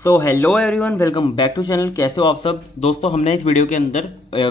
So hello everyone, welcome back to channel. कैसे हो आप सब दोस्तों। हमने इस वीडियो के अंदर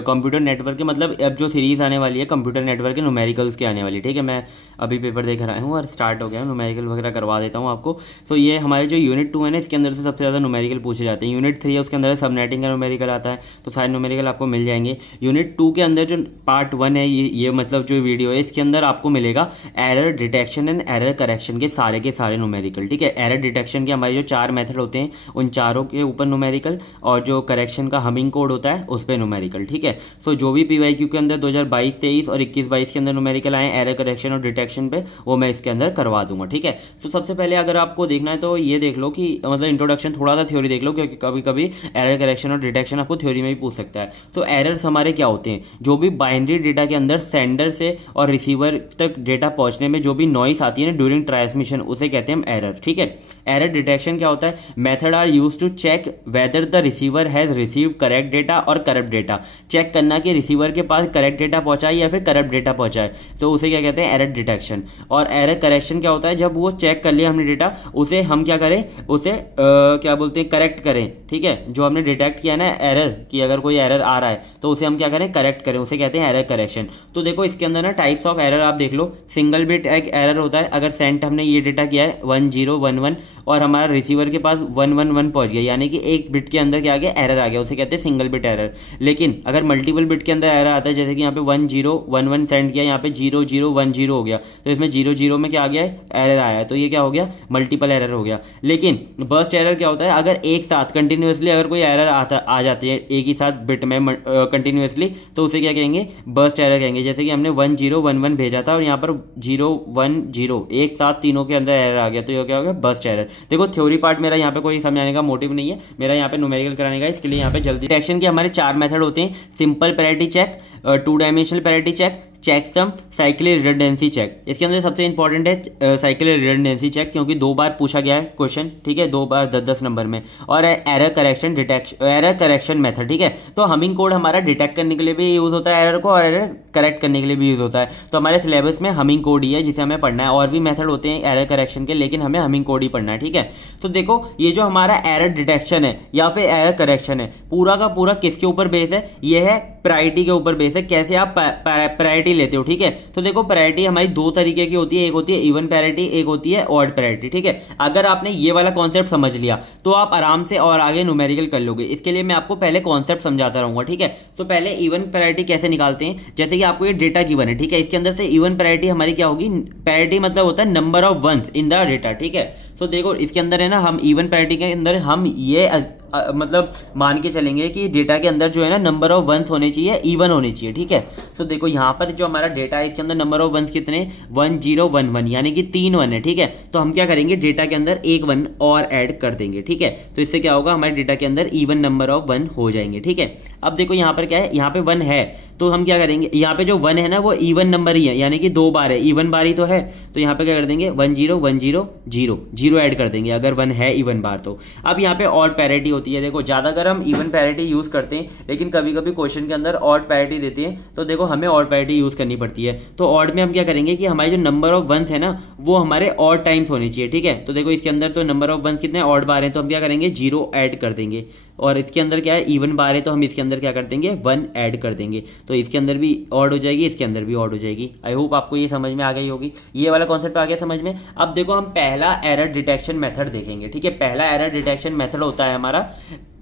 कंप्यूटर नेटवर्क के मतलब अब जो सीरीज आने वाली है कंप्यूटर नेटवर्क के न्यूमेरिकल्स की आने वाली है। ठीक है, मैं अभी पेपर देख रहा हूँ और स्टार्ट हो गया, न्यूमेरिकल वगैरह करवा देता हूँ आपको। सो ये हमारे जो यूनिट 2 है ना, इसके अंदर से सबसे ज़्यादा न्यूमेरिकल पूछे जाते हैं। यूनिट 3 है, उसके अंदर सबनेटिंग का न्यूमेरिकल आता है, तो सारे न्यूमेरिकल आपको मिल जाएंगे। यूनिट 2 के अंदर जो पार्ट 1 है, ये मतलब जो वीडियो है, इसके अंदर आपको मिलेगा error detection and error correction के सारे न्यूमेरिकल। ठीक है, एरर डिटेक्शन के हमारे जो 4 मेथड होते हैं, उन चारों के ऊपर न्यूमेरिकल, और जो करेक्शन का हमिंग कोड होता है उस पर न्यूमेरिकल। ठीक है, सो जो भी पीवाईक्यू के अंदर 2022-23 और 21-22 के अंदर न्यूमेरिकल आए एरर करेक्शन और डिटेक्शन पे, वो मैं इसके अंदर करवा दूंगा। ठीक है, तो सबसे पहले अगर आपको देखना है तो ये देख लो कि मतलब इंट्रोडक्शन, थोड़ा सा थ्योरी देख लो, क्योंकि कभी कभी एरर करेक्शन और डिटेक्शन आपको थ्योरी में भी पूछ सकता है। तो एरर्स हमारे क्या होते हैं, जो भी बाइनरी डेटा के अंदर सेंडर से और रिसीवर तक डेटा पहुंचने में जो भी नॉइस आती है ना ड्यूरिंग ट्रांसमिशन, उसे कहते हैं हम एरर। ठीक है, एरर डिटेक्शन क्या होता है, method are use to check whether the receiver has received correct data और करप्ट डेटा। चेक करना कि रिसीवर के पास करेक्ट डेटा पहुंचा है या फिर करप्ट डेटा पहुंचा है, तो उसे क्या कहते हैं, एरर डिटेक्शन। और एरर करेक्शन क्या होता है, जब वो चेक कर लिया हमने डेटा, उसे हम क्या करें, उसे क्या बोलते हैं, करेक्ट करें। ठीक है, जो हमने डिटेक्ट किया ना एरर की, अगर कोई एरर आ रहा है तो उसे हम क्या करें, करेक्ट करें, उसे कहते हैं एरर करेक्शन। तो देखो इसके अंदर ना टाइप्स ऑफ एरर आप देख लो। सिंगल बिट एक एरर होता है, अगर सेंट हमने ये डेटा किया है 1011 और हमारा रिसीवर के पास 111 पहुंच गया, यानी कि एक बिट के अंदर क्या आ गया, एरर आ गया, उसे कहते हैं सिंगल बिट एरर। लेकिन अगर मल्टीपल बिट के अंदर एरर आता है, जैसे कि यहाँ पे 1011 सेंड किया, यहाँ पे 0010 हो गया, तो इसमें 00 में क्या आ गया है, एरर आया है, तो ये क्या हो गया, मल्टीपल एरर हो गया। लेकिन बर्स्ट एरर क्या होता है, अगर एक साथ कंटिन्यूअसली अगर कोई एरर आ जाती है एक ही साथ बिट में कंटिन्यूअसली, तो उसे क्या कहेंगे, बर्स्ट एरर कहेंगे। जैसे कि हमने 1011 भेजा था और यहाँ पर 010 एक साथ तीनों के अंदर एरर आ गया, तो ये क्या हो गया, बर्स्ट एरर। देखो थ्योरी पार्ट मेरा यहाँ पे कोई समझाने का मोटिव नहीं है, मेरा यहाँ पे न्यूमेरिकल कराने का, इसके लिए यहाँ पे जल्दी डिटेक्शन के हमारे 4 मेथड होते हैं। Simple parity check, 2 dimensional parity check, check sum, cyclic redundancy check. इसके अंदर सबसे इंपॉर्टेंट है साइक्लिक रिडंडेंसी चेक, क्योंकि 2 बार पूछा गया है क्वेश्चन। ठीक है, 2 बार 10-10 नंबर में। और error correction detection, error correction method. ठीक है, तो हमिंग कोड हमारा डिटेक्ट करने के लिए भी यूज होता है एरर को, और एरर करेक्ट करने के लिए भी यूज होता है। तो हमारे सिलेबस में हमिंग कोड ही है जिसे हमें पढ़ना है। और भी मेथड होते हैं एरर करेक्शन के, लेकिन हमें हमिंग कोड ही पढ़ना है। ठीक है, तो देखो ये जो हमारा एरर डिटेक्शन है या फिर एरर करेक्शन है, पूरा का पूरा किसके ऊपर बेस है, ये है प्रायोरिटी के ऊपर बेस है। कैसे आप प्रायोरिटी लेते हो। ठीक है, तो देखो प्रायोरिटी हमारी 2 तरीके की होती है, एक होती है इवन प्रायोरिटी, एक होती है ऑड प्रायोरिटी। ठीक है, अगर आपने ये वाला कॉन्सेप्ट समझ लिया तो आप आराम से और आगे न्यूमेरिकल कर लोगे। इसके लिए मैं आपको पहले कॉन्सेप्ट समझाता रहूंगा। ठीक है, तो पहले इवन प्रायोरिटी कैसे निकालते हैं, जैसे कि आपको ये डेटा गिवन है। ठीक है, इसके अंदर से इवन प्रायोरिटी हमारी क्या होगी, प्रायोरिटी मतलब होता है number of ones in the data. ठीक है, तो देखो इसके अंदर है ना, हम इवन प्रायोरिटी के अंदर हम ये मतलब मान के चलेंगे कि डेटा के अंदर जो है ना नंबर ऑफ वंस होने चाहिए, इवन होने चाहिए। ठीक है, सो देखो यहाँ पर जो हमारा डेटा है, इसके अंदर नंबर ऑफ वंस कितने, 1011, यानी कि 3 1 है। ठीक है, तो हम क्या करेंगे, डेटा के अंदर एक 1 और ऐड कर देंगे। ठीक है, तो इससे क्या होगा, हमारे डेटा के अंदर इवन नंबर ऑफ 1 हो जाएंगे। ठीक है, अब देखो यहाँ पर क्या है, यहाँ पे 1 है, तो हम क्या करेंगे, यहाँ पे जो 1 है ना वो इवन नंबर ही है, यानी कि 2 बार है, इवन बार ही तो है, तो यहाँ पे क्या कर देंगे, 1010 ऐड कर देंगे अगर 1 है इवन बार तो। अब यहाँ पे ऑड पैरिटी होती है। देखो ज्यादातर हम इवन पैरिटी यूज करते हैं, लेकिन कभी कभी क्वेश्चन के अंदर ऑड पैरिटी देते हैं, तो देखो हमें ऑड पैरिटी यूज करनी पड़ती है। तो ऑड में हम क्या करेंगे कि हमारे जो नंबर ऑफ वंस है ना, वो हमारे ऑड टाइम्स होने चाहिए। ठीक है, तो देखो इसके अंदर तो नंबर ऑफ वंस कितने, ऑड बार है, तो हम क्या करेंगे, 0 ऐड कर देंगे। और इसके अंदर क्या है, इवन बार है, तो हम इसके अंदर क्या कर देंगे, 1 ऐड कर देंगे, तो इसके अंदर भी ऑड हो जाएगी, इसके अंदर भी ऑड हो जाएगी। आई होप आपको ये समझ में आ गई होगी, ये वाला कॉन्सेप्ट आ गया समझ में। अब देखो हम पहला एरर डिटेक्शन मेथड देखेंगे। ठीक है, पहला एरर डिटेक्शन मेथड होता है हमारा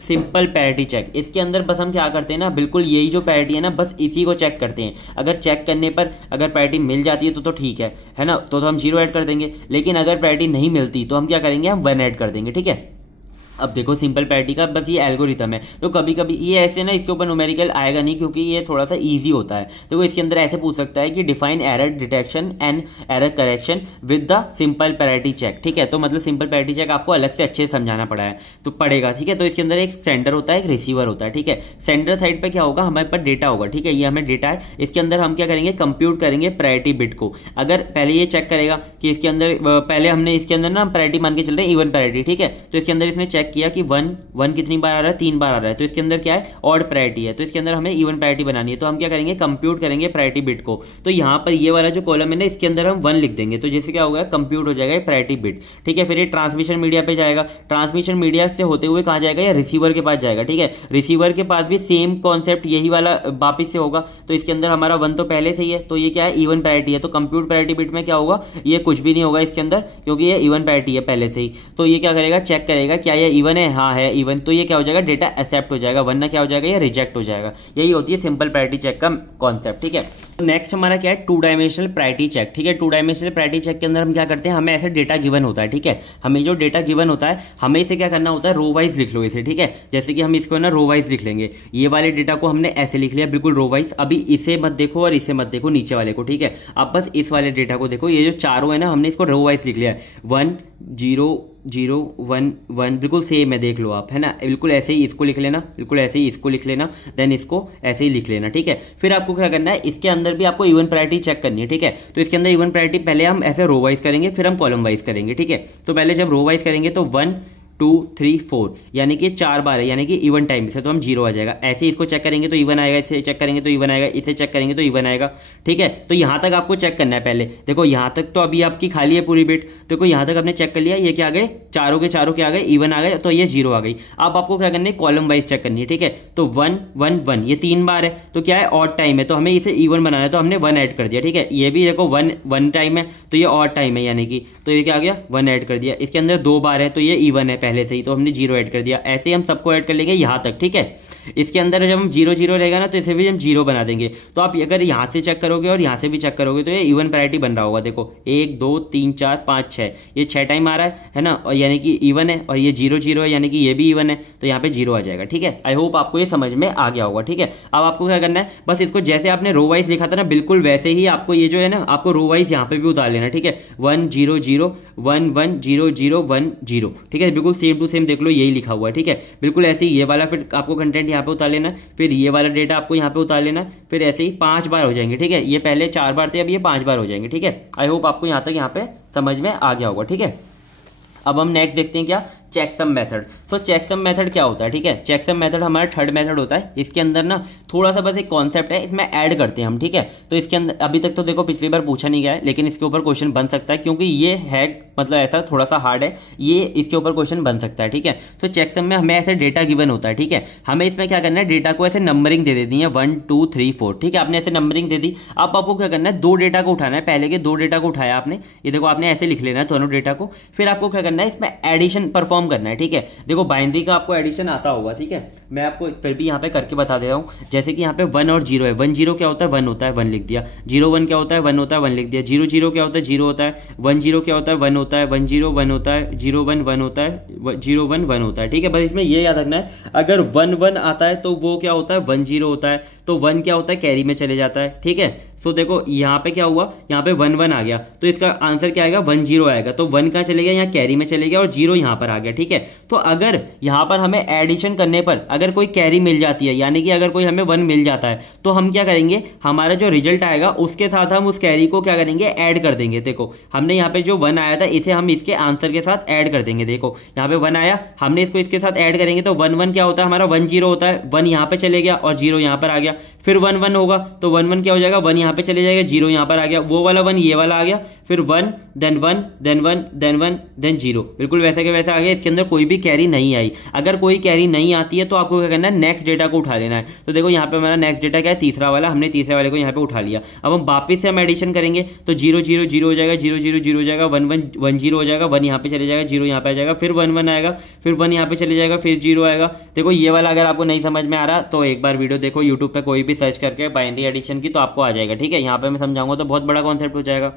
सिंपल पैरिटी चेक। इसके अंदर बस हम क्या करते हैं ना, बिल्कुल यही जो पैरिटी है ना, बस इसी को चेक करते हैं। अगर चेक करने पर अगर पैरिटी मिल जाती है तो ठीक है ना, तो हम 0 ऐड कर देंगे। लेकिन अगर पैरिटी नहीं मिलती तो हम क्या करेंगे, हम 1 ऐड कर देंगे। ठीक है, अब देखो सिंपल पैरिटी का बस ये एल्गोरिथम है, तो कभी कभी ये ऐसे ना, इसके ऊपर न्यूमेरिकल आएगा नहीं क्योंकि ये थोड़ा सा इजी होता है। देखो इसके अंदर ऐसे पूछ सकता है कि define error detection and error correction with the simple parity check. ठीक है, तो मतलब सिंपल पैरिटी चेक आपको अलग से अच्छे से समझाना पड़ेगा। ठीक है, तो इसके अंदर एक सेंडर होता है, एक रिसीवर होता है। ठीक है, सेंडर साइड पर क्या होगा, हमारे पास डेटा होगा। ठीक है, ये हमें डेटा है, इसके अंदर हम क्या करेंगे, कंप्यूट करेंगे प्रायोरिटी बिट को। अगर पहले ये चेक करेगा कि इसके अंदर, पहले हमने इसके अंदर ना प्रायोरिटी मान के चल रहे हैं इवन प्रायोरिटी। ठीक है, तो इसके अंदर इसमें चेक चेक किया कि 1 कितनी बार आ रहा है, 3 बार आ रहा है, तो इसके अंदर क्या है, ऑड प्रायोरिटी है, तो इसके अंदर हमें इवन प्रायोरिटी बनानी है। तो हम क्या करेंगे, कंप्यूट करेंगे प्रायोरिटी बिट को। तो यहाँ पर ये वाला जो कॉलम है ना, इसके अंदर हम 1 लिख देंगे, तो जिससे क्या होगा, कंप्यूट हो जाएगा प्रायोरिटी बिट। ठीक है, फिर ये ट्रांसमिशन मीडिया पे जाएगा, ट्रांसमिशन मीडिया से होते हुए कहाँ जाएगा, या रिसीवर के पास जाएगा। ठीक है, रिसीवर के पास भी सेम कॉन्सेप्ट यही वाला वापिस से होगा। तो इसके अंदर हमारा 1 तो पहले से ही है, तो ये क्या है, इवन प्रायोरिटी है। तो कंप्यूट प्रायोरिटी बिट में क्या होगा, ये कुछ भी नहीं होगा इसके अंदर, क्योंकि ये इवन प्रायोरिटी है पहले से ही। तो ये क्या करेगा, चेक करेगा क्या ये इवन है, हाँ है इवन, तो ये क्या हो जाएगा, डेटा एक्सेप्ट हो जाएगा, वरना क्या हो जाएगा, ये रिजेक्ट हो जाएगा। यही होती है सिंपल प्रायोरिटी चेक का कॉन्सेप्ट। ठीक है, नेक्स्ट हमारा क्या है, 2 डायमेंशनल प्रायोरिटी चेक। ठीक है, 2 डायमेंशनल प्रायोरिटी चेक के अंदर हम क्या करते हैं, हमें ऐसे डेटा गिवन होता है। ठीक है, हमें जो डेटा गिवन होता है, हमें इसे क्या करना होता है, रो वाइज लिख लो इसे। ठीक है, जैसे कि हम इसको ना रो वाइज लिख लेंगे, ये वाले डेटा को हमने ऐसे लिख लिया बिल्कुल रो वाइज। अभी इसे मत देखो और इसे मत देखो, नीचे वाले को। ठीक है, आप बस इस वाले डेटा को देखो, ये जो चारों है ना, हमने इसको रो वाइज लिख लिया है, 1 0 0 1 1, बिल्कुल सेम है, देख लो आप, है ना, बिल्कुल ऐसे ही इसको लिख लेना, बिल्कुल ऐसे ही इसको लिख लेना, देन इसको ऐसे ही लिख लेना। ठीक है, फिर आपको क्या करना है, इसके अंदर भी आपको इवन प्रायोरिटी चेक करनी है। ठीक है, तो इसके अंदर इवन प्रायोरिटी पहले हम ऐसे रो वाइज करेंगे, फिर हम कॉलम वाइज करेंगे। ठीक है, तो पहले जब रो वाइज करेंगे तो 1 2 3 4, यानी कि 4 बार है, यानी कि इवन टाइम से, तो हम 0 आ जाएगा। ऐसे ही इसको चेक करेंगे तो इवन आएगा, इसे चेक करेंगे तो इवन आएगा, इसे चेक करेंगे तो इवन आएगा। ठीक है, तो यहां तक आपको चेक करना है पहले। देखो यहां तक तो अभी आपकी खाली है पूरी बिट, देखो यहां तक आपने चेक कर लिया, ये क्या आ गए, चारों के चारों क्या आ गए, इवन आ गए, तो ये 0 आ गई। अब आपको क्या करना है, कॉलम वाइज चेक करनी है। ठीक है, तो 1 1 1, ये 3 बार है, तो क्या है, ऑड टाइम है, तो हमें इसे इवन बनाना है, तो हमने 1 ऐड कर दिया। ठीक है, ये भी देखो 1 टाइम है, तो ये ऑड टाइम है, यानी कि, तो ये क्या आ गया, 1 ऐड कर दिया। इसके अंदर 2 बार है, तो ये इवन है पहले से ही, तो हमने 0 ऐड कर दिया। ऐसे ही हम सबको ऐड कर लेंगे यहां तक। ठीक है, इसके अंदर जब हम 0 0 रहेगा ना, तो इसे भी हम 0 बना देंगे। तो आप अगर यहां से चेक करोगे और यहां से भी चेक करोगे, तो ये इवन प्रायोरिटी बन रहा होगा। देखो 1 2 3 4 5 6, ये 6 टाइम आ रहा है ना, और यानी कि इवन है, और ये 0 0 है, यानी कि ये भी इवन है, तो यहाँ पे 0 आ जाएगा। ठीक है, आई होप आपको ये समझ में आ गया होगा। ठीक है, अब आपको क्या करना है, बस इसको जैसे आपने रो वाइज लिखा था ना, बिल्कुल वैसे ही आपको ये जो है ना, आपको रो वाइज यहाँ पे भी उतार लेना। ठीक है, 1 0 0 1 1 0 0 1 0। ठीक है, बिल्कुल सेम टू सेम देख लो, यही लिखा हुआ है। ठीक है, बिल्कुल ऐसे ही ये वाला फिर आपको कंटेंट यहाँ पे उतार लेना, फिर ये वाला डेटा आपको यहाँ पे उतार लेना, फिर ऐसे ही 5 बार हो जाएंगे। ठीक है, ये पहले 4 बार थे, अब ये 5 बार हो जाएंगे। ठीक है, आई होप आपको यहाँ तक यहाँ पे समझ में आ गया होगा। ठीक है, अब हम नेक्स्ट देखते हैं क्या, चेकसम मेथड। तो चेकसम मेथड क्या होता है, ठीक है, चेकसम मेथड हमारा थर्ड मेथड होता है। इसके अंदर ना थोड़ा सा बस एक कॉन्सेप्ट है, इसमें ऐड करते हैं हम, ठीक है। तो इसके अंदर अभी तक तो देखो पिछली बार पूछा नहीं गया है, लेकिन इसके ऊपर क्वेश्चन बन सकता है, क्योंकि ये है मतलब ऐसा थोड़ा सा हार्ड है, ये इसके ऊपर क्वेश्चन बन सकता है, ठीक है। तो चेकसम में हमें ऐसे डेटा गिवन होता है, ठीक है, हमें इसमें क्या करना है, डेटा को ऐसे नंबरिंग दे देती है 1 2 3 4, ठीक है, आपने ऐसे नंबरिंग दे दी। अब आपको क्या करना है, 2 डेटा को उठाना है, पहले के 2 डेटा को उठाया आपने, ये देखो आपने ऐसे लिख लेना है दोनों डेटा को, फिर आपको क्या करना है, इसमें एडिशन परफॉर्म करना है, ठीक है। देखो बाइनरी का आपको एडिशन आता होगा, ठीक है, मैं आपको फिर भी यहाँ पे करके बता दे रहा हूँ। जैसे कि यहाँ पे 1 और 0 है, 1 0 क्या होता है, 1 होता है, 1 लिख दिया। 0 1 क्या होता है, 1 होता है, 1 लिख दिया। 0 0 क्या होता है, 0 होता है। 1 0 क्या होता है, 1 होता है। 1 0 1 होता है। 0 1 1 होता है। 0 1 1 होता है, ठीक है। बस इसमें ये याद रखना है, अगर 1 1 आता है तो वो क्या होता है, 1 0 होता है, तो 1 क्या होता है, कैरी में चले जाता है, ठीक है। सो देखो यहाँ पे क्या हुआ, यहाँ पे 1 1 आ गया, तो इसका आंसर क्या आएगा, 1 0 आएगा। तो 1 कहाँ चले गया, यहाँ कैरी में चले गया, और 0 यहाँ पर आ गया, ठीक है। तो अगर यहाँ पर हमें एडिशन करने पर अगर कोई कैरी मिल जाती है, यानी कि अगर कोई हमें 1 मिल जाता है, तो हम क्या करेंगे, हमारा जो रिजल्ट आएगा उसके साथ हम उस कैरी को क्या करेंगे, ऐड कर देंगे। देखो हमने यहाँ पे जो 1 आया था, इसे हम इसके आंसर के साथ ऐड कर देंगे। देखो यहाँ पे 1 आया, हमने इसको इसके साथ ऐड करेंगे, तो 1 1 क्या होता है हमारा, 1 0 होता है। 1 यहाँ पे चले गया और 0 यहाँ पर आ गया। फिर 1 1 होगा, तो 1 1 क्या हो जाएगा, 1 यहाँ पे चले जाएगा, 0 यहाँ पर आ गया, वो वाला 1 ये वाला आ गया, फिर 1 देन 1 देन 1 देन 1 देन 0, बिल्कुल वैसे के वैसे आ गया। इसके अंदर कोई भी कैरी नहीं आई। अगर कोई कैरी नहीं आती है तो आपको क्या करना है, नेक्स्ट डेटा को उठा लेना है। तो देखो यहाँ पे हमारा नेक्स्ट डेटा क्या है, तीसरा वाला, हमने तीसरे वाले को यहाँ पे उठा लिया। अब हम वापस से हम एडिशन करेंगे, तो 0 0 0 हो जाएगा, 0 0 0 हो जाएगा, 1 1 1 0 हो जाएगा, 1 यहाँ पे चले जाएगा, 0 यहाँ पे आ जाएगा, फिर 1 1 आएगा, फिर 1 यहाँ पे चले जाएगा, फिर 0 आएगा। देखो ये वाला अगर आपको नहीं समझ में आ रहा तो एक बार वीडियो देखो यूट्यूब पे, कोई भी सर्च करके बाइनरी एडिशन की, तो आपको आ जाएगा, ठीक है। यहाँ पे मैं समझाऊंगा तो बहुत बड़ा कॉन्सेप्ट हो जाएगा,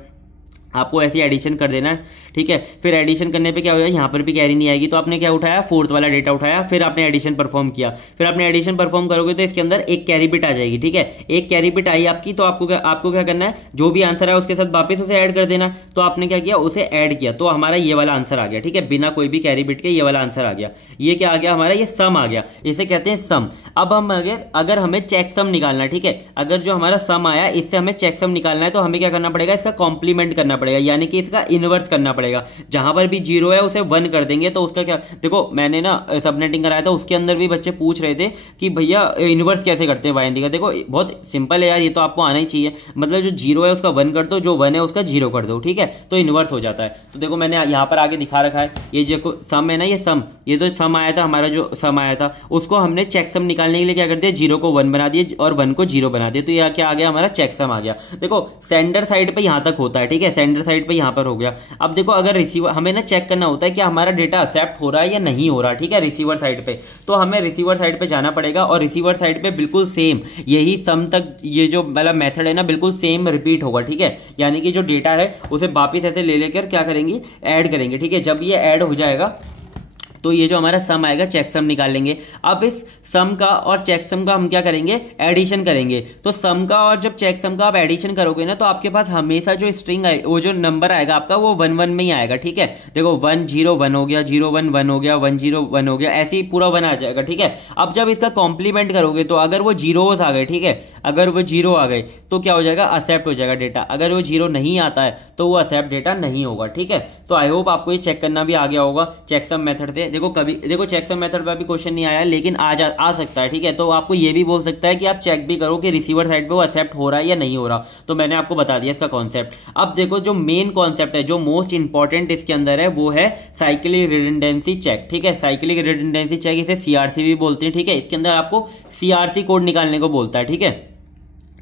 आपको ऐसी एडिशन कर देना है, ठीक है। फिर एडिशन करने पे क्या हो जाएगा, यहाँ पर भी कैरी नहीं आएगी, तो आपने क्या उठाया, 4th वाला डेटा उठाया, फिर आपने एडिशन परफॉर्म किया। फिर आपने एडिशन परफॉर्म करोगे तो इसके अंदर एक कैरी बिट आ जाएगी, ठीक है। एक कैरी बिट आई आपकी, तो आपको क्या करना है, जो भी आंसर है उसके साथ वापस उसे ऐड कर देना। तो आपने क्या किया, उसे ऐड किया, तो हमारा ये वाला आंसर आ गया, ठीक है, बिना कोई भी कैरी बिट के ये वाला आंसर आ गया। ये क्या आ गया हमारा, ये सम आ गया, इसे कहते हैं सम। अब हम अगर हमें चेक सम निकालना है, ठीक है, अगर जो हमारा सम आया इससे हमें चेक सम निकालना है, तो हमें क्या करना पड़ेगा, इसका कॉम्प्लीमेंट करना पड़ेगा, यानी कि इसका इनवर्स करना पड़ेगा। जहां पर भी 0 है उसे 1 कर देंगे तो उसका क्या, देखो मैंने ना सबनेटिंग कराया था, उसके अंदर भी बच्चे पूछ रहे थे कि भैया इनवर्स कैसे करते हैं बाइनरी का। देखो बहुत सिंपल है यार, ये तो आपको आना ही चाहिए। मतलब जो 0 है उसका 1 कर दो, जो 1 है उसका 0 कर दो, ठीक है, तो इनवर्स हो जाता है। तो देखो मैंने यहाँ पर आगे दिखा रखा है, ये जो सम है ना, ये सम, ये तो सम आया था हमारा, जो सम आया था उसको हमने चेक सम निकालने के लिए क्या कर दिया, 0 को 1 बना दिए और 1 को 0 बना दिया, तो यह क्या आ गया हमारा चेक सम आ गया। देखो सेंडर साइड पे यहां तक होता है, ठीक है, सेंडर साइड पे यहां पर हो गया। अब देखो अगर रिसीवर, हमें ना चेक करना होता है कि हमारा डेटा एक्सेप्ट हो रहा है या नहीं हो रहा, ठीक है, रिसीवर साइड पे, तो हमें रिसीवर साइड पे जाना पड़ेगा और रिसीवर साइड पे बिल्कुल सेम यही सम तक, ये जो वाला मेथड है ना बिल्कुल सेम रिपीट होगा, ठीक है, यानी कि जो डेटा है उसे वापिस ऐसे ले लेकर क्या करेंगे, ऐड करेंगे, ठीक है। जब ये ऐड हो जाएगा तो ये जो हमारा सम आएगा चेक सम निकाल लेंगे। अब इस सम का और चेक सम का हम क्या करेंगे, एडिशन करेंगे। तो सम का और जब चेक सम का आप एडिशन करोगे ना, तो आपके पास हमेशा जो स्ट्रिंग आए, वो जो नंबर आएगा आपका वो 1 1 में ही आएगा, ठीक है। देखो 1 0 1 हो गया, 0 1 1 हो गया, 1 0 1 हो गया, ऐसे ही पूरा 1 आ जाएगा, ठीक है। अब जब इसका कॉम्प्लीमेंट करोगे तो अगर वो जीरोस आ गए, ठीक है, अगर वो 0 आ गए तो क्या हो जाएगा, एक्सेप्ट हो जाएगा डेटा। अगर वो 0 नहीं आता है तो वो एक्सेप्ट डेटा नहीं होगा, ठीक है। तो आई होप आपको ये चेक करना भी आ गया होगा चेक सम मेथड से। देखो कभी देखो चेक सम मेथड पर भी क्वेश्चन नहीं आया, लेकिन आ सकता है, ठीक है। तो आपको ये भी बोल सकता है कि आप चेक भी करो कि रिसीवर साइड पे वो एक्सेप्ट हो रहा है या नहीं हो रहा। तो मैंने आपको बता दिया इसका कॉन्सेप्ट। अब देखो जो मेन कॉन्सेप्ट है, जो मोस्ट इंपॉर्टेंट इसके अंदर है, वो है साइक्लिक रिडंडेंसी चेक, ठीक है। साइक्लिक रिडंडेंसी चेक, इसे सीआरसी भी बोलते हैं, ठीक है। इसके अंदर आपको सीआरसी कोड निकालने को बोलता है, ठीक है।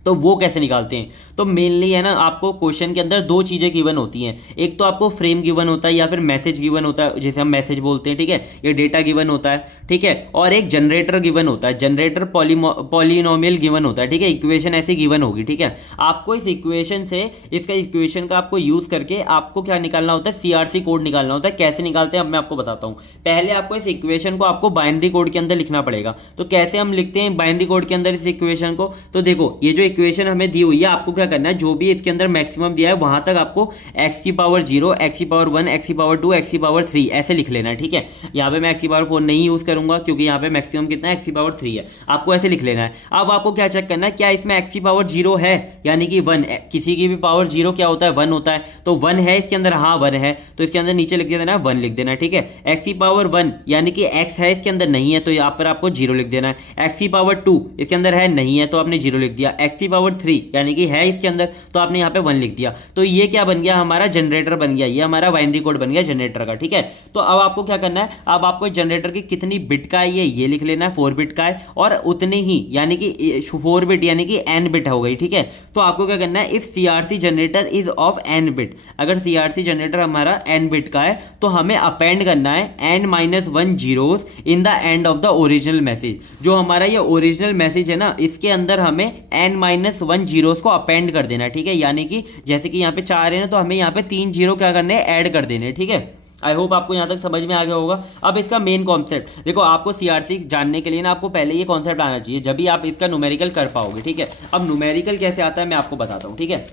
तो वो कैसे निकालते हैं, तो मेनली है ना, आपको क्वेश्चन के अंदर 2 चीजें गिवन होती हैं। एक तो आपको फ्रेम गिवन होता है या फिर मैसेज गिवन होता है, जिसे हम मैसेज बोलते हैं, ठीक है, ये डेटा गिवन होता है, ठीक है। और एक जनरेटर गिवन होता है, जनरेटर पॉलिनोमियल गिवन होता है, ठीक है। इक्वेशन ऐसी गिवन होगी, ठीक है। आपको इस इक्वेशन से, इसका इक्वेशन का आपको यूज करके आपको क्या निकालना होता है, सीआरसी कोड निकालना होता है। कैसे निकालते हैं अब मैं आपको बताता हूं। पहले आपको इस इक्वेशन को आपको बाइनरी कोड के अंदर लिखना पड़ेगा। तो कैसे हम लिखते हैं बाइनरी कोड के अंदर इस इक्वेशन को, तो देखो ये जो इक्वेशन हमें दी हुई है, आपको क्या करना है, जो भी इसके अंदर मैक्सिमम दिया है वहां तक आपको x की पावर 0, x की पावर 1, x की पावर 2, x की पावर 3 ऐसे लिख लेना है, ठीक है। यहां पे मैं x की पावर 4 नहीं यूज करूंगा क्योंकि यहां पे मैक्सिमम कितना है, x की पावर 3 है। आपको ऐसे लिख लेना है। अब आपको क्या चेक करना है, क्या इसमें x की पावर 0 है, यानी कि 1, किसी की भी पावर 0 क्या होता है, 1 होता है। तो 1 है इसके अंदर, हाँ 1 है, तो इसके अंदर नीचे लिख देना है 1 लिख देना है, ठीक है। x की पावर 1 यानी कि x है इसके अंदर, नहीं है तो यहाँ पर आपको 0 लिख देना है। x की पावर 2 इसके अंदर है, नहीं है तो आपने 0 लिख दिया। x की पावर 3 यानी कि है इसके अंदर, तो आपने यहाँ पे 1 लिख दिया। तो ये क्या बन गया, हमारा जनरेटर बन गया, ये हमारा बाइनरी कोड बन गया जनरेटर का, ठीक है। तो अब आपको क्या करना है, अब आपको जनरेटर की कितनी बिट का है ये लिख लेना है, 4 बिट का है, और उतने ही यानी कि 4 बिट यानी कि n बिट हो गई, ठीक है। तो आपको क्या करना है, if CRC generator is of n bit, अगर सीआरसी जनरेटर हमारा n बिट का है तो हमें अपेंड करना है n-1 zeros in the end of the original message. जो हमारा ये ओरिजिनल मैसेज है ना, इसके अंदर हमें n-1 जीरोस को अपेंड कर देना है, ठीक है। यानी कि जैसे कि यहाँ पे 4 है ना, तो हमें यहाँ पे 3 जीरो क्या करने हैं, ऐड कर देने, ठीक है। आई होप आपको यहां तक समझ में आ गया होगा। अब इसका मेन कॉन्सेप्ट देखो, आपको सीआरसी जानने के लिए ना आपको पहले ये कॉन्सेप्ट आना चाहिए, जब भी आप इसका न्यूमेरिकल कर पाओगे, ठीक है। अब न्यूमेरिकल कैसे आता है मैं आपको बताता हूं, ठीक है।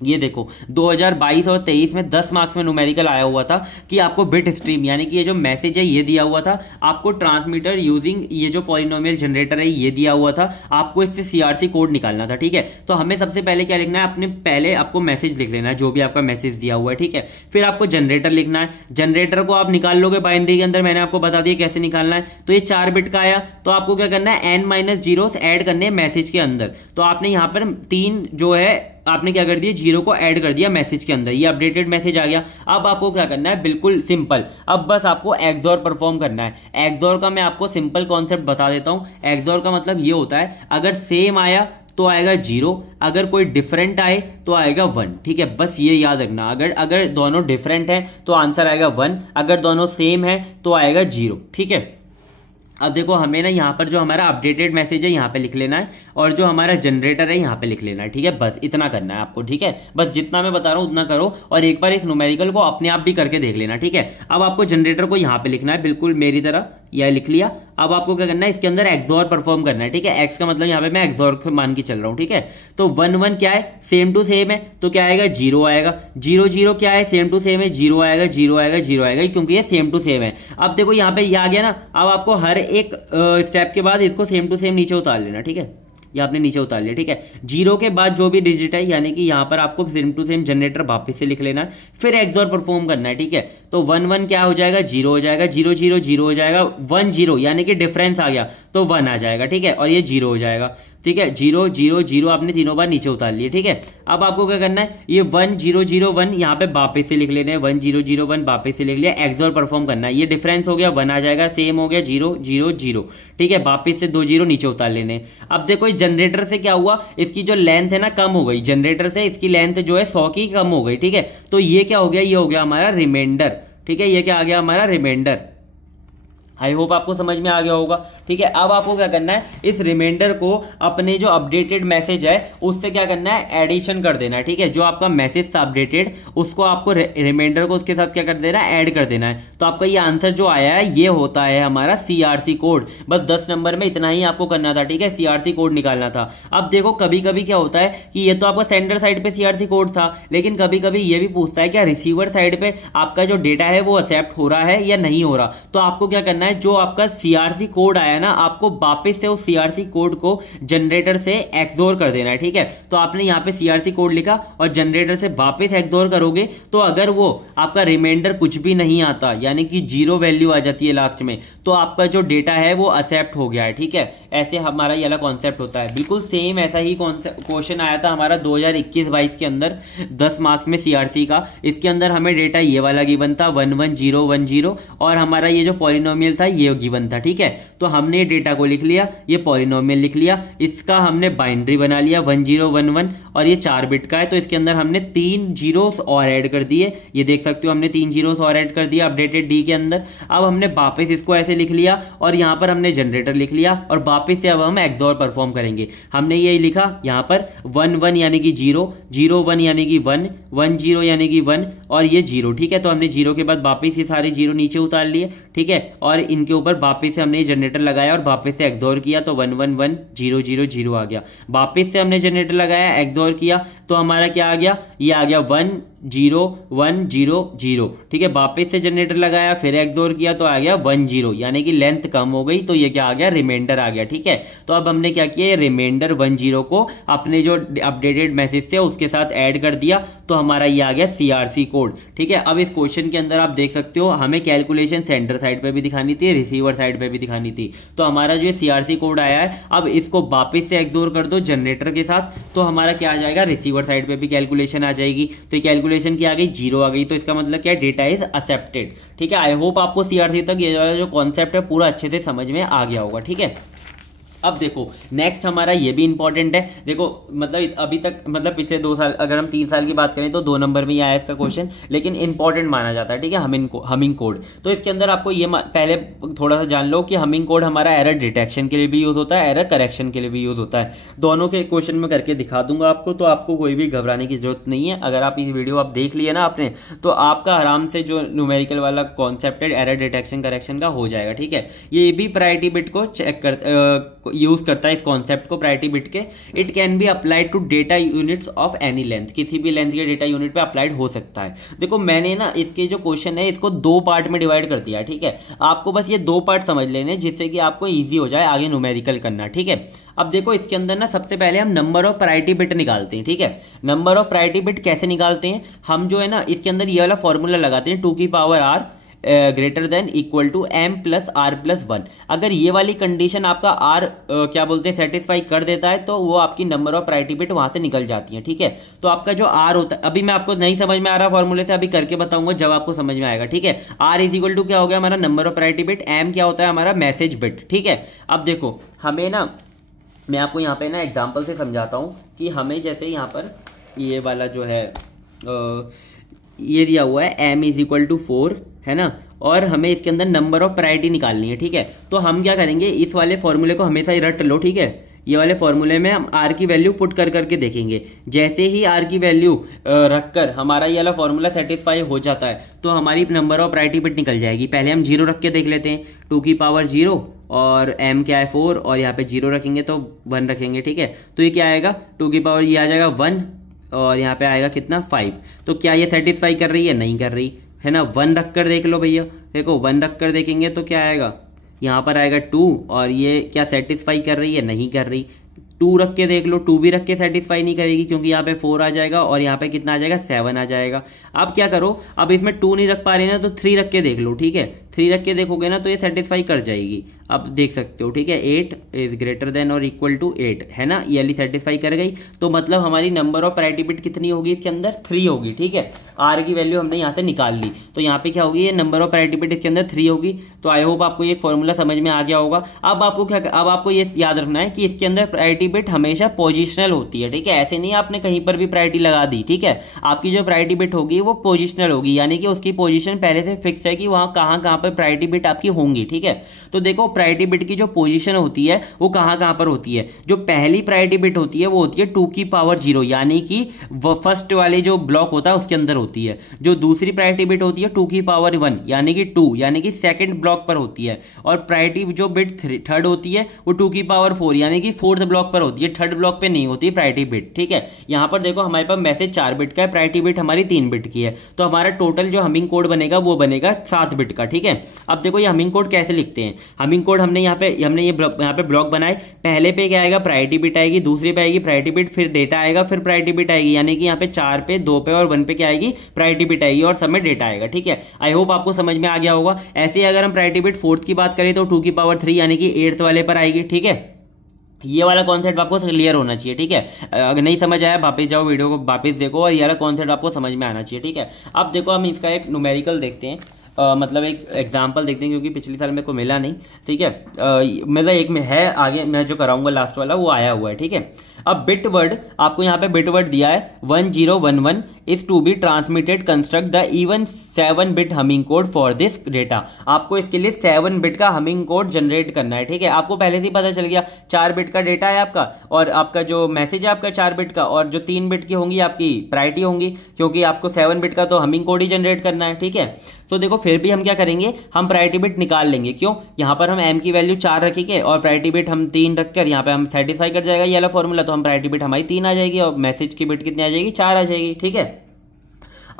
ये देखो 2022 और 23 में 10 मार्क्स में न्यूमेरिकल आया हुआ था कि आपको बिट स्ट्रीम यानी कि ये जो मैसेज है ये दिया हुआ था, आपको ट्रांसमीटर यूजिंग ये जो पॉलिनोमियल जनरेटर है ये दिया हुआ था, आपको इससे सीआरसी कोड निकालना था, ठीक है। तो हमें सबसे पहले क्या लिखना है, अपने पहले आपको मैसेज लिख लेना है, जो भी आपका मैसेज दिया हुआ है, ठीक है। फिर आपको जनरेटर लिखना है, जनरेटर को आप निकाल लोगे बाइनरी के अंदर, मैंने आपको बता दिया कैसे निकालना है। तो ये 4 बिट का आया, तो आपको क्या करना है, n-0 ऐड करने मैसेज के अंदर। तो आपने यहां पर 3 जो है आपने क्या कर दिया, 0 को ऐड कर दिया मैसेज के अंदर, ये अपडेटेड मैसेज आ गया। अब आपको क्या करना है, बिल्कुल सिंपल, अब बस आपको एक्सओर परफॉर्म करना है। एक्सओर का मैं आपको सिंपल कॉन्सेप्ट बता देता हूं। एक्सओर का मतलब ये होता है, अगर सेम आया तो आएगा 0, अगर कोई डिफरेंट आए तो आएगा 1, ठीक है। बस ये याद रखना, अगर दोनों डिफरेंट है तो आंसर आएगा 1, अगर दोनों सेम है तो आएगा 0, ठीक है। अब देखो हमें ना यहाँ पर जो हमारा अपडेटेड मैसेज है यहाँ पे लिख लेना है, और जो हमारा जनरेटर है यहाँ पे लिख लेना है, ठीक है। बस इतना करना है आपको, ठीक है। बस जितना मैं बता रहा हूँ उतना करो, और एक बार इस न्यूमेरिकल को अपने आप भी करके देख लेना, ठीक है। अब आपको जनरेटर को यहाँ पे लिखना है, बिल्कुल मेरी तरह, यह लिख लिया। अब आपको क्या करना है, इसके अंदर एक्सओर परफॉर्म करना है, ठीक है। एक्स का मतलब यहाँ पे मैं एक्सओर मान के चल रहा हूँ, ठीक है। तो 1-1 क्या है, सेम टू सेम है, तो क्या आएगा, 0 आएगा। 0-0 क्या है, सेम टू सेम है, 0 आएगा, 0 आएगा, 0 आएगा, क्योंकि ये सेम टू सेम है। अब देखो यहाँ पे ये आ गया ना, अब आपको हर एक स्टेप के बाद इसको सेम टू सेम नीचे उतार लेना, ठीक है। ये आपने नीचे उतार लिया, ठीक है। 0 के बाद जो भी डिजिट है यानी कि यहाँ पर आपको सेम टू सेम जनरेटर वापस से लिख लेना है, फिर एक्सओर परफॉर्म करना है, ठीक है। तो 1 1 क्या हो जाएगा, 0 हो जाएगा, 0 0 0 हो जाएगा, 1 0 यानी कि डिफरेंस आ गया तो 1 आ जाएगा, ठीक है, और ये 0 हो जाएगा, ठीक है। 0 0 0 आपने तीनों बार नीचे उतार लिए, ठीक है। अब आपको क्या करना है, ये 1 0 0 1 यहाँ पे वापस से लिख लेना है, 1 0 0 1 वापस से लिख लिया, एक्सओर परफॉर्म करना है, ये डिफरेंस हो गया 1 आ जाएगा, सेम हो गया 0 0 0, ठीक है। वापस से 2 0 नीचे उतार लेने। अब देखो इस जनरेटर से क्या हुआ, इसकी जो लेंथ है ना कम हो गई, जनरेटर से इसकी लेंथ जो है 100 की कम हो गई, ठीक है। तो ये क्या हो गया, ये हो गया हमारा रिमाइंडर, ठीक है। ये क्या आ गया हमारा रिमाइंडर। आई होप आपको समझ में आ गया होगा, ठीक है। अब आपको क्या करना है, इस रिमाइंडर को अपने जो अपडेटेड मैसेज है उससे क्या करना है, एडिशन कर देना है, ठीक है। जो आपका मैसेज था अपडेटेड उसको आपको रिमाइंडर को उसके साथ क्या कर देना है, ऐड कर देना है। तो आपका ये आंसर जो आया है ये होता है हमारा CRC कोड। बस 10 नंबर में इतना ही आपको करना था, ठीक है, CRC कोड निकालना था। अब देखो कभी कभी क्या होता है कि ये तो आपका सेंडर साइड पे CRC कोड था, लेकिन कभी कभी ये भी पूछता है क्या रिसीवर साइड पे आपका जो डेटा है वो एक्सेप्ट हो रहा है या नहीं हो रहा। तो आपको क्या करना है, जो आपका CRC कोड आया ना आपको वापस से उस CRC कोड को जनरेटर से एक्सओर कर देना है, ठीक है। तो आपने यहाँ पे CRC कोड लिखा और जनरेटर से वापस एक्सओर करोगे तो अगर वो आपका रिमाइंडर कुछ भी नहीं आता यानी कि 0 वैल्यू आ जाती है लास्ट में, तो आपका जो डेटा है वो एक्सेप्ट हो गया है, ठीक है। ऐसे हमारा ये वाला कॉन्सेप्ट होता है। बिल्कुल सेम ऐसा ही क्वेश्चन आया था हमारा 2021-22 के अंदर 10 मार्क्स में CRC का। इसके अंदर हमें डेटा ये वाला गिवन था 1 1 0 1 0 और हमारा ये जो पॉलिनोमियल था ये गिवन था, ठीक है। तो हमने डेटा को लिख लिया, ये पॉलिनोमियल लिख लिया, इसका हमने बाइनरी बना लिया 1 0 1 1 और ये 4 बिट का है तो इसके अंदर हमने 3 जीरोस और ऐड कर दिए। ये देख सकते हो हमने 3 जीरोस और ऐड कर दिया अपडेटेड डी के अंदर। अब हमने वापस इसको ऐसे लिख लिया और यहाँ पर हमने जनरेटर लिख लिया और वापस से अब हम एक्सओर परफॉर्म करेंगे। हमने यही लिखा यहाँ पर 1 1 यानी कि 0 0 1 यानी कि 1 1 0 यानी कि 1 और ये 0, ठीक है। तो हमने 0 के बाद वापस ये सारे 0 नीचे उतार लिए, ठीक है, और इनके ऊपर वापस से हमने जनरेटर लगाया और वापस से एक्सओर किया तो 1 1 1 0 0 0 आ गया। वापस से हमने जनरेटर लगाया, एक्सओर किया तो हमारा क्या आ गया, ये आ गया 1 0 1 0 0, ठीक है। वापस से जनरेटर लगाया फिर एक्सओर किया तो आ गया 1 0 यानी कि लेंथ कम हो गई तो ये क्या आ गया, रिमाइंडर आ गया, ठीक है। तो अब हमने क्या किया, रिमाइंडर 1 0 को अपने जो अपडेटेड मैसेज थे उसके साथ ऐड कर दिया तो हमारा ये आ गया CRC कोड, ठीक है। अब इस क्वेश्चन के अंदर आप देख सकते हो हमें कैलकुलेशन सेंडर साइड पे भी दिखानी थी, रिसीवर साइड पे भी दिखानी थी। तो हमारा जो CRC कोड आया है अब इसको वापस से एक्सओर कर दो जनरेटर के साथ तो हमारा क्या आ जाएगा, रिसीवर साइड पे भी कैलकुलेशन आ जाएगी। तो कैलकुलेशन की आ गई 0 आ गई तो इसका मतलब क्या, डेटा इज एक्सेप्टेड, ठीक है। आई होप आपको CRC तक ये वाला जो कॉन्सेप्ट है पूरा अच्छे से समझ में आ गया होगा, ठीक है। अब देखो नेक्स्ट हमारा ये भी इंपॉर्टेंट है। देखो मतलब अभी तक मतलब पिछले 2 साल अगर हम 3 साल की बात करें तो 2 नंबर में ही आया इसका क्वेश्चन, लेकिन इंपॉर्टेंट माना जाता है, ठीक है, हमिंग कोड। तो इसके अंदर आपको ये पहले थोड़ा सा जान लो कि हमिंग कोड हमारा एरर डिटेक्शन के लिए भी यूज होता है, एरर करेक्शन के लिए भी यूज होता है। दोनों के क्वेश्चन में करके दिखा दूंगा आपको, तो आपको कोई भी घबराने की जरूरत नहीं है। अगर आप इस वीडियो आप देख लिए ना आपने तो आपका आराम से जो न्यूमेरिकल वाला कॉन्सेप्ट है एरर डिटेक्शन करेक्शन का हो जाएगा, ठीक है। ये भी प्रायोरिटी बिट को चेक कर यूज करता है इस कॉन्सेप्ट को, प्रायोरिटी बिट के। It can be applied to data units of any length, किसी भी लेंथ के डेटा यूनिट पे अप्लाइड हो सकता है। देखो मैंने ना इसके जो क्वेश्चन है इसको 2 पार्ट में डिवाइड कर दिया, ठीक है। आपको बस ये 2 पार्ट समझ लेने जिससे कि आपको इजी हो जाए आगे न्यूमेरिकल करना, ठीक है। अब देखो इसके अंदर ना सबसे पहले हम नंबर ऑफ प्रायोरिटी बिट निकालते हैं, ठीक है। नंबर ऑफ प्रायोरिटी बिट कैसे निकालते हैं, हम जो है ना इसके अंदर ये वाला फॉर्मूला लगाते हैं 2 की power r greater than equal to m plus r plus 1। अगर ये वाली कंडीशन आपका r क्या बोलते हैं सेटिस्फाई कर देता है तो वो आपकी नंबर ऑफ प्रायोरिटी बिट वहां से निकल जाती है, ठीक है। तो आपका जो r होता है, अभी मैं आपको नहीं समझ में आ रहा फॉर्मूले से, अभी करके बताऊंगा जब आपको समझ में आएगा, ठीक है। r इज इक्वल टू क्या हो गया हमारा number of priority bit, m क्या होता है हमारा मैसेज बिट, ठीक है। अब देखो हमें ना मैं आपको यहाँ पे ना एग्जाम्पल से समझाता हूँ कि हमें जैसे यहाँ पर ये वाला जो है ये दिया हुआ है m इज इक्वल टू 4 है ना, और हमें इसके अंदर नंबर ऑफ प्रायोरिटी निकालनी है, ठीक है। तो हम क्या करेंगे, इस वाले फॉर्मूले को हमेशा ही रट लो, ठीक है। ये वाले फॉर्मूले में हम r की वैल्यू पुट कर करके देखेंगे। जैसे ही r की वैल्यू रखकर हमारा ये वाला फॉर्मूला सेटिस्फाई हो जाता है तो हमारी नंबर ऑफ प्रायोरिटी बिट निकल जाएगी। पहले हम 0 रख के देख लेते हैं, 2 की पावर 0 और m क्या है 4 और यहाँ पे 0 रखेंगे तो 1 रखेंगे, ठीक है। तो ये क्या आएगा 2 की पावर ये आ जाएगा 1 और यहाँ पे आएगा कितना 5। तो क्या ये सेटिस्फाई कर रही है, नहीं कर रही है ना। 1 रख कर देख लो भैया, देखो 1 रख कर देखेंगे तो क्या आएगा, यहाँ पर आएगा 2 और ये क्या सेटिस्फाई कर रही है, नहीं कर रही। 2 रख के देख लो, 2 भी रख के सेटिस्फाई नहीं करेगी क्योंकि यहाँ पे 4 आ जाएगा और यहाँ पे कितना आ जाएगा 7 आ जाएगा। अब क्या करो, अब इसमें 2 नहीं रख पा रही ना तो 3 रख के देख लो, ठीक है 3 रख के देखोगे ना तो ये सेटिस्फाई कर जाएगी। अब देख सकते हो, ठीक है 8 इज ग्रेटर देन और इक्वल टू 8 है ना, ये वाली सेटिस्फाई कर गई। तो मतलब हमारी नंबर ऑफ प्रायोरिटी बिट कितनी होगी इसके अंदर 3 होगी, ठीक है आर की वैल्यू हमने यहाँ से निकाल ली। तो यहाँ पे क्या होगी, ये नंबर ऑफ प्रायोरिटी बिट इसके अंदर 3 होगी। तो आई होप आपको ये फॉर्मूला समझ में आ गया होगा। अब आपको क्या, अब आपको ये याद रखना है कि इसके अंदर प्रायोरिटी बिट हमेशा पोजिशनल होती है, ठीक है ऐसे नहीं आपने कहीं पर भी प्रायोरिटी लगा दी, ठीक है आपकी जो प्रायोरिटी बिट होगी वो पोजिशनल होगी, यानी कि उसकी पोजीशन पहले से फिक्स है कि वहां कहां पर प्रायोरिटी बिट आपकी होंगी, ठीक है। तो देखो प्रायोरिटी बिट की जो पोजीशन होती है वो कहां पर होती है। जो पहली प्रायोरिटी बिट होती है वो होती है 2 की पावर 0, यानी कि फर्स्ट वाले जो ब्लॉक होता है उसके अंदर होती है। जो दूसरी प्रायोरिटी बिट होती है 2 की पावर 1 यानी कि 2, यानी कि सेकंड ब्लॉक पर होती है। और प्रायोरिटी जो बिट थर्ड होती है वो 2 की पावर 4 यानी कि फोर्थ ब्लॉक पर होती है, थर्ड ब्लॉक पे नहीं होती प्रायोरिटी बिट, ठीक है। यहां पर देखो हमारे पास मैसेज 4 बिट का है, प्रायोरिटी बिट हमारी 3 बिट की है, तो हमारा टोटल जो हमिंग कोड बनेगा वो बनेगा 7 बिट का, ठीक है। अब देखो ये हमिंग कोड कैसे लिखते हैं। हमिंग कोड हमने यहाँ पे ब्लॉक बनाए, पहले पे क्या आएगा प्रायोरिटी बिट आएगी, दूसरे पे आएगी प्रायोरिटी बिट, फिर डेटा आएगा, फिर प्रायोरिटी बिट आएगी, यानी कि यहाँ पे 4 पे 2 पे और 1 पे क्या आएगी प्रायोरिटी बिट आएगी और सब में डेटा आएगा, ठीक है। आई होप आपको समझ में आ गया होगा। ऐसे ही अगर हम प्रायोरिटी बिट 4th की बात करें तो 2 की पावर 3 यानी कि 8th वाले पर आएगी, ठीक है। ये वाला कॉन्सेप्ट आपको क्लियर होना चाहिए, ठीक है। अगर नहीं समझ आया वापस जाओ वीडियो को वापस देखो और ये वाला कॉन्सेप्ट आपको समझ में आना चाहिए, ठीक है। अब देखो हम इसका एक न्यूमेरिकल देखते हैं, मतलब एक एग्जाम्पल देखते हैं क्योंकि पिछले साल मेरे को मिला नहीं, ठीक है। मतलब एक में है, आगे मैं जो कराऊंगा लास्ट वाला वो आया हुआ है, ठीक है। अब बिट वर्ड आपको यहाँ पे बिट वर्ड दिया है 1011 is to be transmitted construct the even 7 bit Hamming code for this data. आपको इसके लिए 7 बिट का हमिंग कोड जनरेट करना है, ठीक है। आपको पहले से ही पता चल गया 4 बिट का डेटा है आपका और आपका जो मैसेज है आपका 4 बिट का, और जो 3 बिट की होंगी आपकी प्रायोरिटी होंगी, क्योंकि आपको 7 बिट का तो हमिंग कोड ही जनरेट करना है, ठीक है। तो देखो फिर भी हम क्या करेंगे, हम प्रायोरिटी बिट निकाल लेंगे। क्यों, यहां पर हम m की वैल्यू 4 रखेंगे और प्रायोरिटी बिट हम 3 रखकर यहां पे हम सेटिस्फाई कर जाएगा ये वाला फॉर्मूला, तो हम प्रायोरिटी बिट हमारी 3 आ जाएगी और मैसेज की बिट कितनी आ जाएगी 4 आ जाएगी, ठीक है।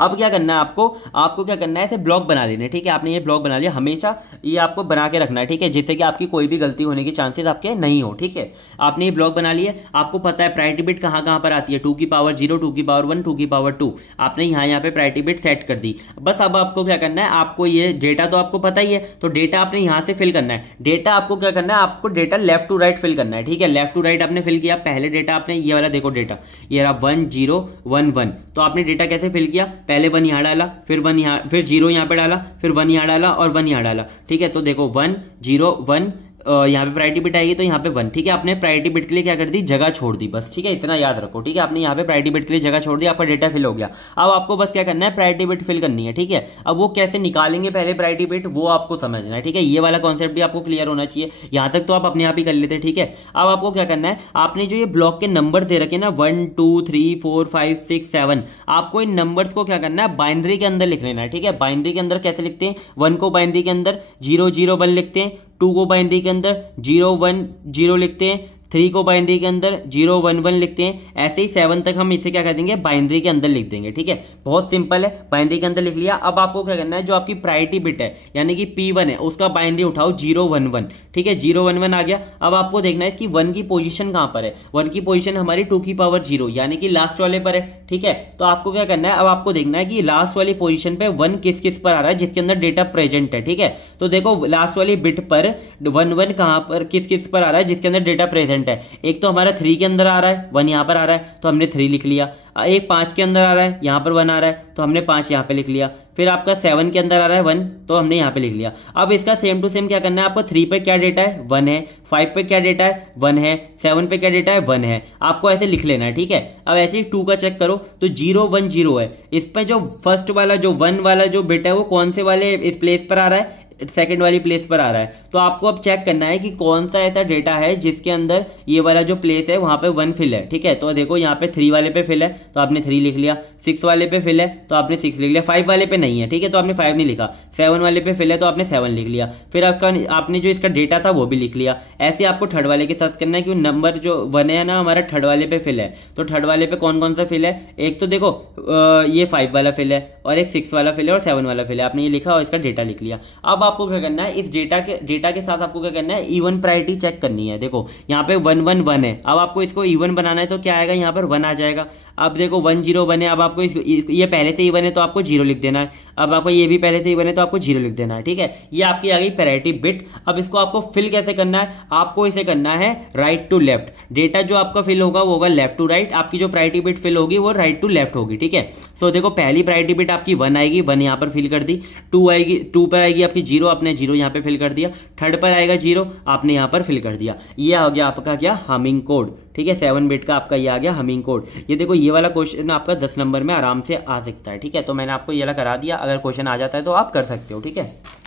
अब क्या करना है आपको क्या करना है, ऐसे ब्लॉक बना लेने, ठीक है। आपने ये ब्लॉक बना लिया, हमेशा ये आपको बना के रखना है, ठीक है, जिससे कि आपकी कोई भी गलती होने के चांसेस आपके नहीं हो, ठीक है। आपने ये ब्लॉक बना लिया, आपको पता है प्रायोरिटी बिट कहां पर आती है, 2 की पावर 0, 2 की पावर 1, 2 की पावर 2। आपने यहाँ पे प्रायोरिटी बिट सेट कर दी। बस अब आपको क्या करना है, आपको ये डेटा तो आपको पता ही है, तो डेटा आपने यहाँ से फिल करना है। डेटा आपको क्या करना है, आपको data left to right fill करना है, ठीक है। लेफ्ट टू राइट आपने फिल किया, पहले डेटा आपने ये वाला देखो डेटा ये रहा 1011, तो आपने डेटा कैसे फिल किया, पहले 1 यहाँ डाला, फिर 1 यहाँ, फिर 0 यहाँ पे डाला, फिर 1 यहाँ डाला और 1 यहाँ डाला, ठीक है। तो देखो 1 0 1 यहाँ पे प्रायोरिटी बिट आएगी तो यहाँ पे 1, ठीक है। आपने प्रायोरिटी बिट के लिए क्या कर दी, जगह छोड़ दी, बस, ठीक है। इतना याद रखो, ठीक है। आपने यहाँ पे प्रायोरिटी बिट के लिए जगह छोड़ दी, आपका डेटा फिल हो गया। अब आपको बस क्या करना है, प्रायोरिटी बिट फिल करनी है, ठीक है। अब वो कैसे निकालेंगे पहले प्रायोरिटी बिट, वो आपको समझना है, ठीक है। ये वाला कॉन्सेप्ट भी आपको क्लियर होना चाहिए, यहाँ तक तो आप अपने आप ही कर लेते, ठीक है। अब आपको क्या करना है, आपने जो ये ब्लॉक के नंबर दे रखे ना 1 2 3 4 5 6 7, आपको इन नंबर्स को क्या करना है, बाइनरी के अंदर लिख लेना है, ठीक है। बाइनरी के अंदर कैसे लिखते हैं, 1 को बाइनरी के अंदर 0 0 1 लिखते हैं, 2 को बाइनरी के अंदर 0 1 0 लिखते हैं, 3 को बाइनरी के अंदर 0 1 1 लिखते हैं। ऐसे ही 7 तक हम इसे क्या कर देंगे, बाइनरी के अंदर लिख देंगे, ठीक है। बहुत सिंपल है, बाइनरी के अंदर लिख लिया। अब आपको क्या करना है, जो आपकी प्रायोरिटी बिट है यानी कि P1 है उसका बाइनरी उठाओ 0 1 1, ठीक है। 0 1 1 आ गया। अब आपको देखना है इसकी 1 की पोजीशन कहां पर है, 1 की पोजीशन हमारी 2 की पावर 0 यानी कि लास्ट वाले पर है, ठीक है। तो आपको क्या करना है, अब आपको देखना है कि लास्ट वाली पोजीशन पे 1 किस किस पर आ रहा है जिसके अंदर डेटा प्रेजेंट है, ठीक है। तो देखो लास्ट वाली बिट पर 1 1 कहां पर किस किस पर आ रहा है जिसके अंदर डेटा प्रेजेंट है। एक तो हमारा 3 के अंदर आ रहा है, 1 यहां पर आ रहा है तो हमने 3 लिख लिया। एक 5 के अंदर आ रहा है, यहां पर 1 आ रहा है तो हमने 5 यहां पे लिख लिया। फिर आपका 7 के अंदर आ रहा है 1 तो हमने यहां पे लिख लिया। अब इसका सेम टू सेम क्या करना है, आपको 3 पे क्या डेटा है 1 है, 5 पे क्या डेटा है 1 है, 7 पे क्या डेटा है 1 है। आपको ऐसे लिख लेना है, ठीक है। अब ऐसे ही 2 का चेक करो तो 0 1 0 है। इस पे जो फर्स्ट वाला जो 1 वाला जो बिट है वो कौन से वाले इस प्लेस पर आ रहा है, सेकंड वाली प्लेस पर आ रहा है। तो आपको अब चेक करना है कि कौन सा ऐसा डेटा है जिसके अंदर ये वाला जो प्लेस है वहां पे 1 फिल है, ठीक है। तो देखो यहाँ पे 3 वाले पे फिल है तो आपने 3 लिख लिया, 6 वाले पे फिल है तो आपने 6 लिख लिया, 5 वाले पे नहीं है, ठीक है, तो आपने 5 नहीं लिखा, 7 वाले पे फिल है तो आपने 7 लिख लिया। फिर आपने जो इसका डेटा था वो भी लिख लिया। ऐसे आपको थर्ड वाले के साथ करना है कि नंबर जो 1 है ना हमारा थर्ड वाले पे फिल है, तो थर्ड वाले पे कौन कौन सा फिल है, एक तो देखो ये 5 वाला फिल है और एक 6 वाला फिल है और 7 वाला फिल है, आपने ये लिखा और इसका डेटा लिख लिया। अब आपको क्या करना है, इस डेटा के साथ आपको क्या करना है, इवन प्रायोरिटी चेक करनी है। देखो यहाँ पे 1 1 1 है, अब आपको इसको इवन बनाना है तो क्या आएगा, यहाँ पर 1 आ जाएगा। अब देखो 1 0 1 है, अब आपको ये पहले से इवन है तो आपको 0 लिख देना है। अब आपको ये भी पहले से इवन है तो आपको 0 लिख देना है, ठीक है। ये आपकी आ गई पैरिटी बिट। अब इसको आपको फिल कैसे करना है, आपको इसे करना है राइट टू लेफ्ट। डेटा जो आपका फिल होगा वो होगा लेफ्ट टू राइट, आपकी जो प्रायोरिटी बिट फिल होगी वो राइट टू लेफ्ट होगी, ठीक है। सो देखो पहली प्रायोरिटी बिट आपकी 1 आएगी, 1 यहाँ पर फिल कर दी। 2 आएगी, 2 पर आएगी आपकी 0, आपने 0 यहाँ पे फिल कर दिया। थर्ड पर आएगा 0, आपने यहाँ पर फिल कर दिया। ये आ गया आपका क्या, हमिंग कोड, ठीक है। 7 बिट का आपका ये आ गया हमिंग कोड। ये देखो ये वाला क्वेश्चन आपका 10 नंबर में आराम से आ सकता है, ठीक है। तो मैंने आपको ये वाला करा दिया, अगर क्वेश्चन आ जाता है तो आप कर सकते हो, ठीक है।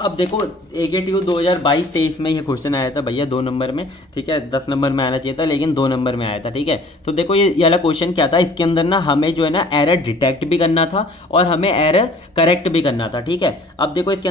अब देखो AKTU 2022-23 में ये क्वेश्चन आया था भैया 2 नंबर में, ठीक है। 10 नंबर में आना चाहिए था लेकिन 2 नंबर में आया था, ठीक है। तो देखो ये वाला क्वेश्चन क्या था, इसके अंदर ना हमें जो है ना एरर डिटेक्ट भी करना था और हमें एरर करेक्ट भी करना था, ठीक है। अब देखो इसके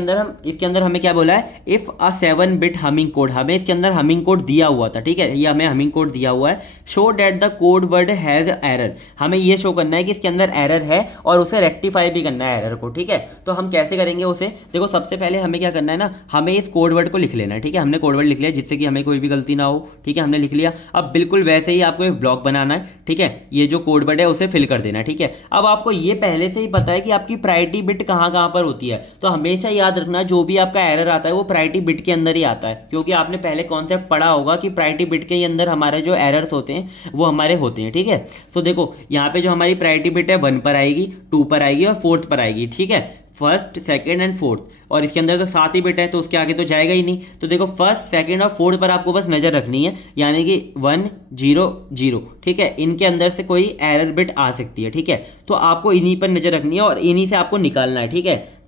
अंदर हमें क्या बोला है, if a 7 bit Hamming code, हमें इसके अंदर हमिंग कोड दिया हुआ था, ठीक है। ये हमें हमिंग कोड दिया हुआ है। Show that the code word has error, हमें ये शो करना है कि इसके अंदर एरर है और उसे रेक्टिफाई भी करना है एरर को, ठीक है। तो हम कैसे करेंगे उसे, देखो सबसे पहले हमें क्या करना है ना, हमें इस कोड वर्ड को लिख लेना है, ठीक है। हमने कोड वर्ड लिख लिया जिससे कि हमें कोई भी गलती ना हो, ठीक है। हमने लिख लिया। अब बिल्कुल वैसे ही आपको एक ब्लॉक बनाना है, ठीक है। ये जो कोड वर्ड है उसे फिल कर देना है, ठीक है। अब आपको ये पहले से ही पता है कि आपकी प्रायोरिटी बिट कहां पर होती है, तो हमेशा याद रखना जो भी आपका एरर आता है वो प्रायोरिटी बिट के अंदर ही आता है, क्योंकि आपने पहले कॉन्सेप्ट पढ़ा होगा कि प्रायोरिटी बिट के अंदर हमारे जो एरर्स होते हैं वो हमारे होते हैं, ठीक है। तो देखो यहाँ पे जो हमारी प्रायोरिटी बिट है 1 पर आएगी, 2 पर आएगी और 4th पर आएगी, ठीक है। फर्स्ट, सेकंड एंड फोर्थ, और इसके अंदर तो 7 ही बिट है तो उसके आगे तो जाएगा ही नहीं। तो देखो फर्स्ट, सेकंड और फोर्थ पर आपको बस नजर रखनी है, यानी कि 1 0 0, ठीक है। इनके अंदर से कोई एरर बिट आ सकती है, ठीक है। तो आपको इन्हीं पर नजर रखनी है और इन्हीं से आपको निकालना है, ठीक है।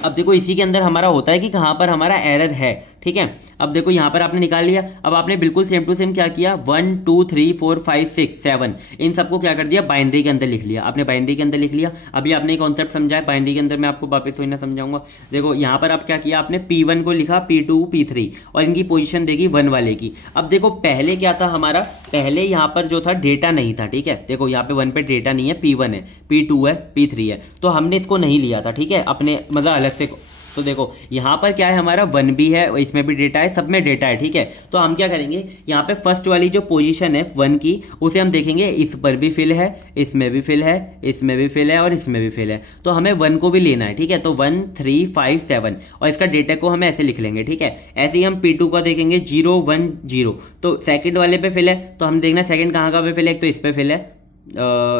अब देखो इसी के अंदर हमारा होता है कि कहां पर हमारा एरर है, ठीक है। अब देखो यहां पर आपने निकाल लिया। अब आपने बिल्कुल सेम टू सेम क्या किया, 1 2 3 4 5 6 7 इन सबको क्या कर दिया, बाइनरी के अंदर लिख लिया। आपने बाइनरी के अंदर लिख लिया। अभी आपने कॉन्सेप्ट समझा है बाइनरी के अंदर, मैं आपको वापस वही ना समझाऊंगा। देखो यहां पर आप क्या किया, आपने P1 को लिखा, P2 P3 और इनकी पोजीशन देखी 1 वाले की। अब देखो पहले क्या था हमारा, पहले यहां पर जो था डेटा नहीं था, ठीक है। देखो यहाँ पे 1 पे डेटा नहीं है, P1 है, P2 है, P3 है, तो हमने इसको नहीं लिया था, ठीक है, अपने मतलब अलग से। तो देखो यहां पर क्या है, हमारा 1 भी है, इसमें भी डेटा है, सब में डेटा है, ठीक है। तो हम क्या करेंगे, यहाँ पे फर्स्ट वाली जो पोजीशन है 1 की उसे हम देखेंगे, इस पर भी फिल है, इसमें भी फिल है, इसमें भी फिल है और इसमें भी फिल है, तो हमें 1 को भी लेना है, ठीक है। तो 1 3 5 7 और इसका डेटा को हम ऐसे लिख लेंगे, ठीक है। ऐसे ही हम P2 का देखेंगे 0 1 0, तो सेकंड वाले पे फिल है, तो हम देखना सेकंड कहाँ पे फिल है, तो इस पे फिल है,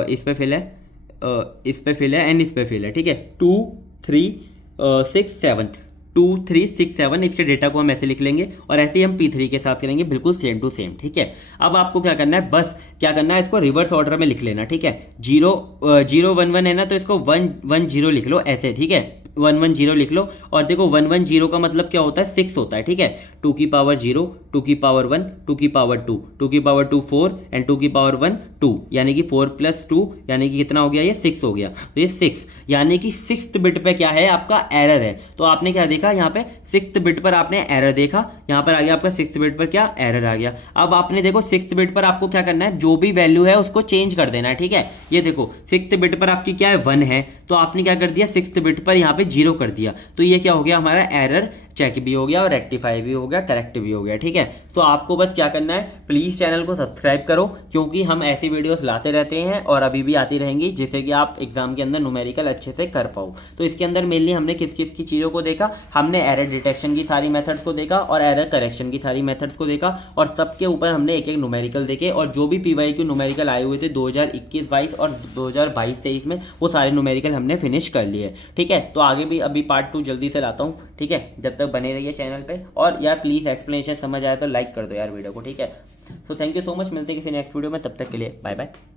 इस पे फिल है, इस पे फिल है एंड इस पे फिल है, ठीक है। 2 3 6 7 2 3 6 7 इसके डेटा को हम ऐसे लिख लेंगे और ऐसे ही हम P3 के साथ करेंगे, बिल्कुल सेम टू सेम, ठीक है। अब आपको क्या करना है, बस क्या करना है, इसको रिवर्स ऑर्डर में लिख लेना, ठीक है। 0 0 1 1 है ना, तो इसको 1 1 0 लिख लो ऐसे, ठीक है। 1 1 0 लिख लो। और देखो 1 1 0 का मतलब क्या होता है, 6 होता है, ठीक है। 2 की पावर 0, 2 की पावर 1, 2 की पावर 2, 2 की पावर 2 4 एंड 2 की पावर 1 2, यानी कि 4 + 2 यानी कि कितना हो गया, ये 6 हो गया। तो ये 6 यानी कि 6th बिट पे क्या है, आपका एरर है। तो आपने क्या देखा यहाँ पे, 6th बिट पर आपने एरर देखा, यहाँ पर आ गया आपका 6th बिट पर क्या एरर आ गया। अब आपने देखो 6th बिट पर आपको क्या करना है, जो भी वैल्यू है उसको चेंज कर देना है, ठीक है। ये देखो 6th बिट पर आपकी क्या है, 1 है, तो आपने क्या कर दिया, 6th बिट पर यहाँ पे 0 कर दिया, तो ये क्या हो गया, हमारा एरर चेक भी हो गया और रेक्टिफाई भी हो गया, करेक्ट भी हो गया, ठीक है। तो आपको बस क्या करना है, प्लीज चैनल को सब्सक्राइब करो, क्योंकि हम ऐसी वीडियोस लाते रहते हैं और अभी भी आती रहेंगी, जिससे कि आप एग्जाम के अंदर न्यूमेरिकल अच्छे से कर पाओ। तो इसके अंदर मेनली हमने किस किस की चीजों को देखा, हमने एरर डिटेक्शन की सारी मेथड्स को देखा और एरर करेक्शन की सारी मेथड्स को देखा, और सबके ऊपर हमने एक एक न्यूमेरिकल देखे, और जो भी PYQ न्यूमेरिकल आए हुए थे 2021-22 और 2022-23 में, वो सारे न्यूमेरिकल हमने फिनिश कर लिए, ठीक है। तो आगे भी अभी पार्ट 2 जल्दी से लाता हूँ, ठीक है। जब तक बने रहिए चैनल पे, और यार प्लीज एक्सप्लेनेशन समझ आया तो लाइक कर दो यार वीडियो को, ठीक है। So thank you so much, मिलते हैं किसी नेक्स्ट वीडियो में, तब तक के लिए बाय बाय।